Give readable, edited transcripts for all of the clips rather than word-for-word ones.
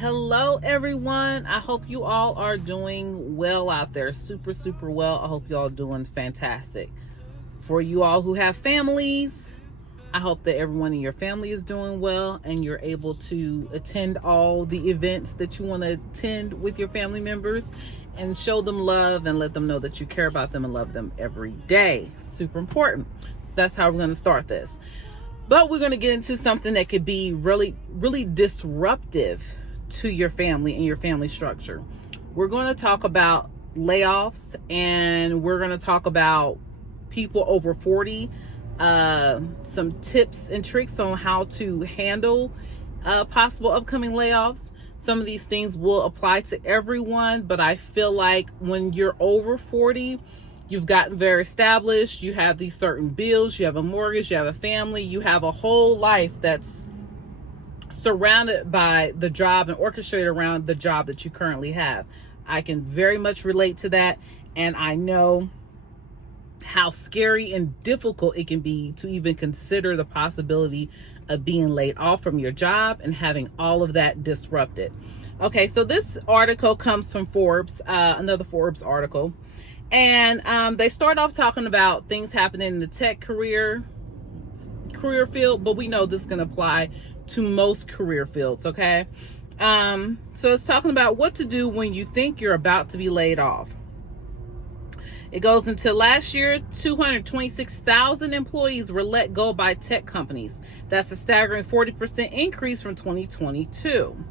Hello, everyone. I hope you all are doing well out there. Super, super well. I hope you all doing fantastic. For you all who have families, I hope that everyone in your family is doing well and you're able to attend all the events that you want to attend with your family members and show them love and let them know that you care about them and love them every day. Super important. That's how we're going to start this. But we're going to get into something that could be really, really disruptive to your family and your family structure. We're going to talk about layoffs, and we're going to talk about people over 40, some tips and tricks on how to handle possible upcoming layoffs. Some of these things will apply to everyone, but I feel like when you're over 40, you've gotten very established, you have these certain bills, you have a mortgage, you have a family, you have a whole life that's surrounded by the job and orchestrated around the job that you currently have. I can very much relate to that, and I know how scary and difficult it can be to even consider the possibility of being laid off from your job and having all of that disrupted. Okay, so this article comes from Forbes, another Forbes article, and they start off talking about things happening in the tech career field, but we know this is going to apply to most career fields. Okay, so it's talking about what to do when you think you're about to be laid off. It goes into last year, 226,000 employees were let go by tech companies. That's a staggering 40% increase from 2022.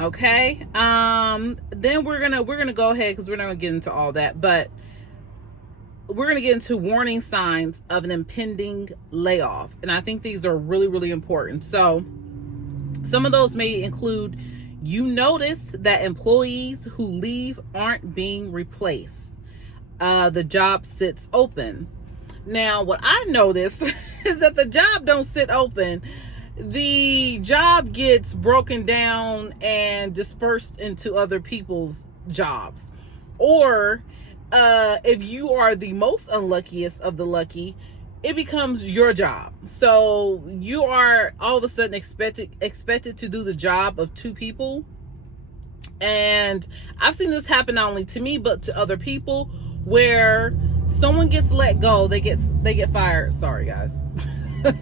Okay, then we're gonna go ahead, because we're not gonna get into all that, but we're going to get into warning signs of an impending layoff. And I think these are really, really important. So some of those may include, you notice that employees who leave aren't being replaced. The job sits open. Now, what I noticed is that the job don't sit open. The job gets broken down and dispersed into other people's jobs. Or if you are the most unluckiest of the lucky, it becomes your job. So you are all of a sudden expected to do the job of two people. And I've seen this happen not only to me, but to other people, where someone gets let go, they get fired. Sorry, guys.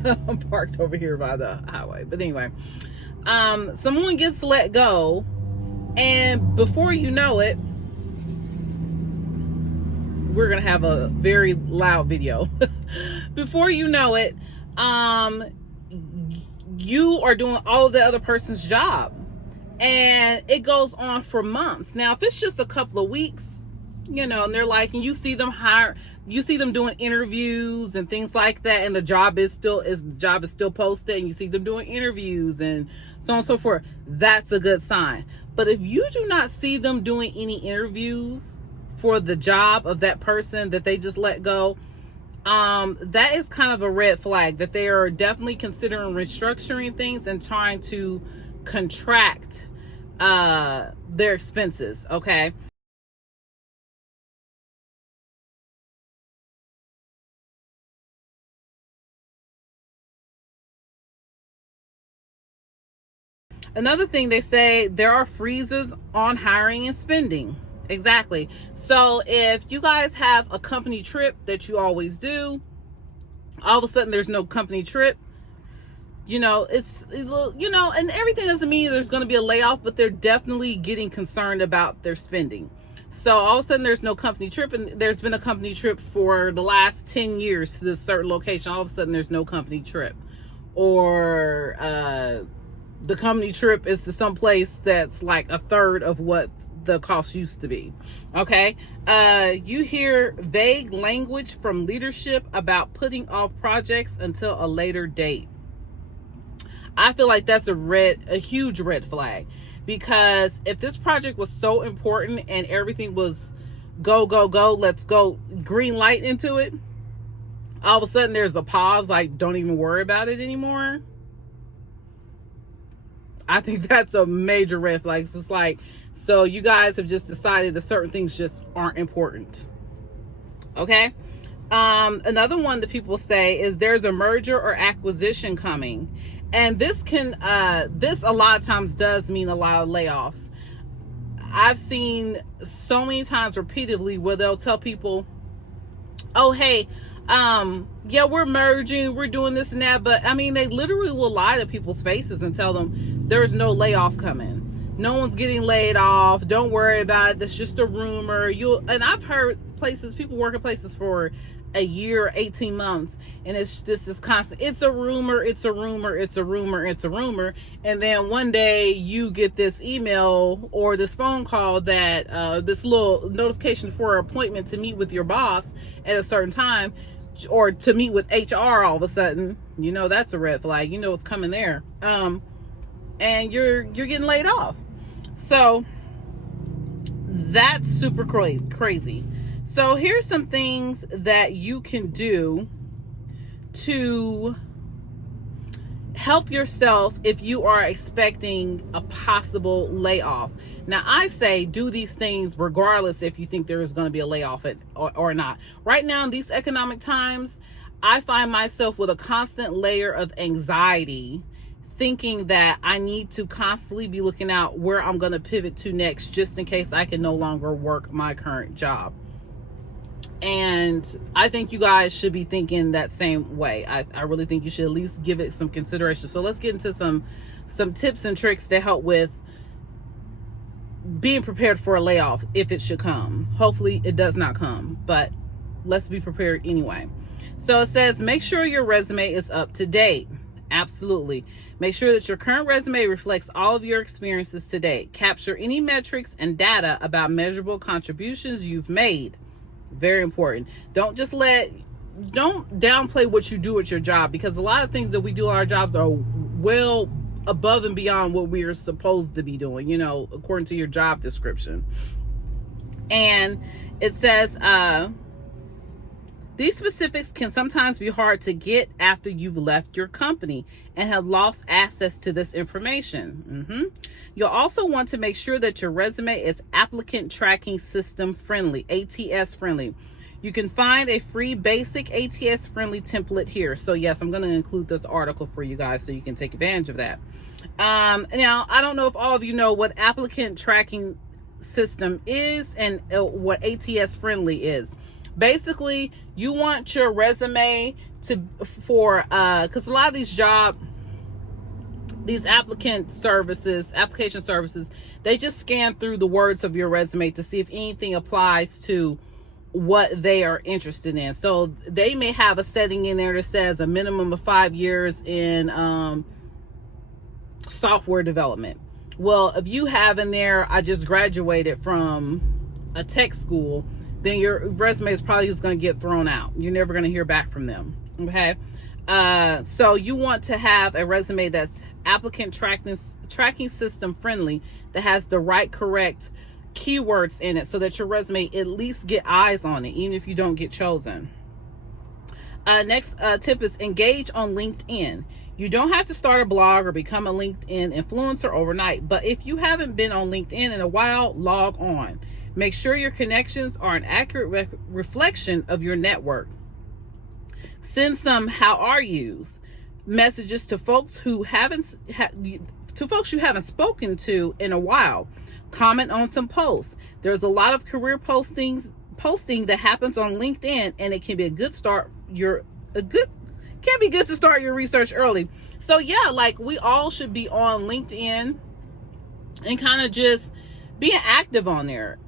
I'm parked over here by the highway. But anyway, someone gets let go, and before you know it, we're gonna have a very loud video. Before you know it, you are doing all of the other person's job, and it goes on for months. Now, if it's just a couple of weeks, and they're like, and you see them doing interviews and things like that, and the job is still posted, and you see them doing interviews and so on and so forth, that's a good sign. But if you do not see them doing any interviews for the job of that person that they just let go, that is kind of a red flag that they are definitely considering restructuring things and trying to contract their expenses. Okay. Another thing they say, there are freezes on hiring and spending. Exactly. So if you guys have a company trip that you always do, all of a sudden there's no company trip, and everything doesn't mean there's going to be a layoff, but they're definitely getting concerned about their spending. So all of a sudden there's no company trip, and there's been a company trip for the last 10 years to this certain location. All of a sudden there's no company trip. Or the company trip is to some place that's like a third of what the cost used to be. Okay. You hear vague language from leadership about putting off projects until a later date. I feel like that's a huge red flag, because if this project was so important and everything was go, let's go, green light into it, all of a sudden there's a pause, like, don't even worry about it anymore. I think that's a major red flag. It's like, so you guys have just decided that certain things just aren't important. Okay. Another one that people say is there's a merger or acquisition coming, And this a lot of times does mean a lot of layoffs. I've seen so many times repeatedly where they'll tell people, oh, hey, yeah, we're merging, we're doing this and that. But I mean, they literally will lie to people's faces and tell them there's no layoff coming. No one's getting laid off. Don't worry about it. That's just a rumor. And I've heard people work in places for a year, 18 months, and it's just this constant, it's a rumor, it's a rumor, it's a rumor, it's a rumor. And then one day you get this email or this phone call that this little notification for an appointment to meet with your boss at a certain time, or to meet with HR all of a sudden. You know, that's a red flag. You know what's coming there. And you're getting laid off. So that's super crazy. So here's some things that you can do to help yourself if you are expecting a possible layoff. Now, I say do these things regardless if you think there is going to be a layoff or not. Right now, in these economic times, I find myself with a constant layer of anxiety, thinking that I need to constantly be looking out where I'm going to pivot to next, just in case I can no longer work my current job. And I think you guys should be thinking that same way. I really think you should at least give it some consideration. So let's get into some tips and tricks to help with being prepared for a layoff if it should come. Hopefully it does not come, but let's be prepared anyway. So it says, make sure your resume is up to date. Absolutely. Make sure that your current resume reflects all of your experiences to date. Capture any metrics and data about measurable contributions you've made. Very important. Don't downplay what you do at your job, because a lot of things that we do at our jobs are well above and beyond what we are supposed to be doing, you know, according to your job description. And it says, these specifics can sometimes be hard to get after you've left your company and have lost access to this information. You'll also want to make sure that your resume is applicant tracking system friendly, ATS friendly. You can find a free basic ATS friendly template here. So yes, I'm going to include this article for you guys so you can take advantage of that. Now, I don't know if all of you know what applicant tracking system is and what ATS friendly is. Basically, you want your resume because a lot of these application services, they just scan through the words of your resume to see if anything applies to what they are interested in. So they may have a setting in there that says a minimum of 5 years in software development. Well, if you have in there, I just graduated from a tech school, then your resume is probably just going to get thrown out. You're never going to hear back from them. Okay. So you want to have a resume that's applicant tracking system friendly, that has the right correct keywords in it, so that your resume at least get eyes on it, even if you don't get chosen. Next tip is engage on LinkedIn. You don't have to start a blog or become a LinkedIn influencer overnight, but if you haven't been on LinkedIn in a while, log on. Make sure your connections are an accurate reflection of your network. Send some "how are yous" messages to folks you haven't spoken to in a while. Comment on some posts. There's a lot of career posting that happens on LinkedIn, and it can be a good start. Can be good to start your research early. So yeah, like we all should be on LinkedIn and kind of just being active on there.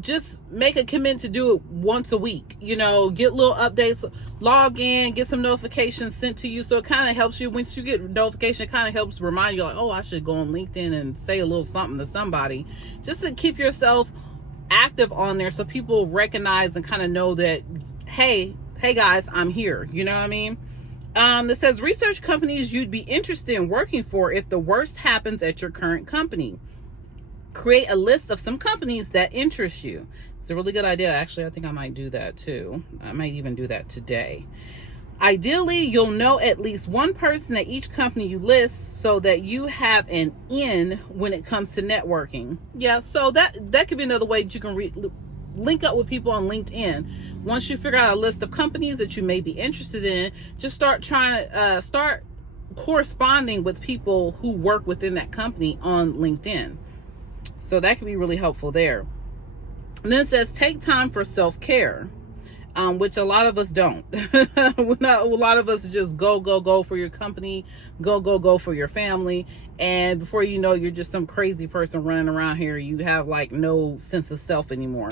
Just make a commitment to do it once a week. You know, get little updates, log in, get some notifications sent to you. So it kind of helps you. Once you get notification, it kind of helps remind you, like, oh, I should go on LinkedIn and say a little something to somebody, just to keep yourself active on there, so people recognize and kind of know that, hey guys, I'm here. You know what I mean? It says research companies you'd be interested in working for if the worst happens at your current company. Create a list of some companies that interest you. It's a really good idea. Actually, I think I might do that too. I might even do that today. Ideally, you'll know at least one person at each company you list, so that you have an in when it comes to networking. Yeah, so that could be another way that you can link up with people on LinkedIn. Once you figure out a list of companies that you may be interested in, just start corresponding with people who work within that company on LinkedIn. So that can be really helpful there. And then it says take time for self-care, which a lot of us don't. A lot of us just go for your company, go for your family. And before you know, you're just some crazy person running around here. You have like no sense of self anymore.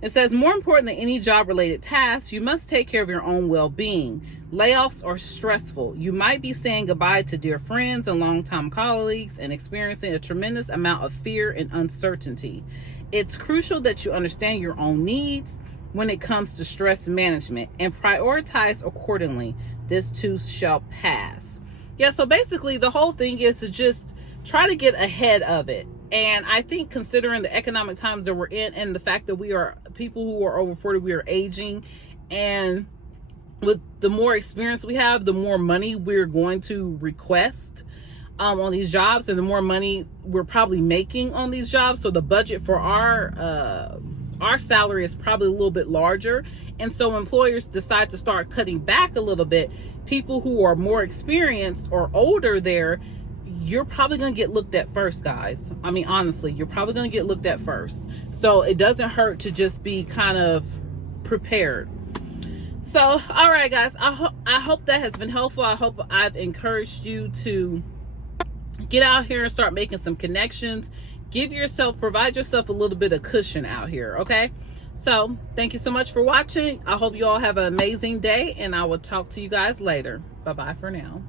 It says, more important than any job-related tasks, you must take care of your own well-being. Layoffs are stressful. You might be saying goodbye to dear friends and longtime colleagues and experiencing a tremendous amount of fear and uncertainty. It's crucial that you understand your own needs when it comes to stress management and prioritize accordingly. This too shall pass. Yeah, so basically the whole thing is to just try to get ahead of it. And I think considering the economic times that we're in and the fact that we are people who are over 40, we are aging, and with the more experience we have, the more money we're going to request on these jobs, and the more money we're probably making on these jobs. So the budget for our salary is probably a little bit larger. And so employers decide to start cutting back a little bit. People who are more experienced or older there, you're probably going to get looked at first, guys. I mean, honestly, you're probably going to get looked at first. So it doesn't hurt to just be kind of prepared. So, all right, guys, I hope that has been helpful. I hope I've encouraged you to get out here and start making some connections. Provide yourself a little bit of cushion out here, okay? So, thank you so much for watching. I hope you all have an amazing day, and I will talk to you guys later. Bye-bye for now.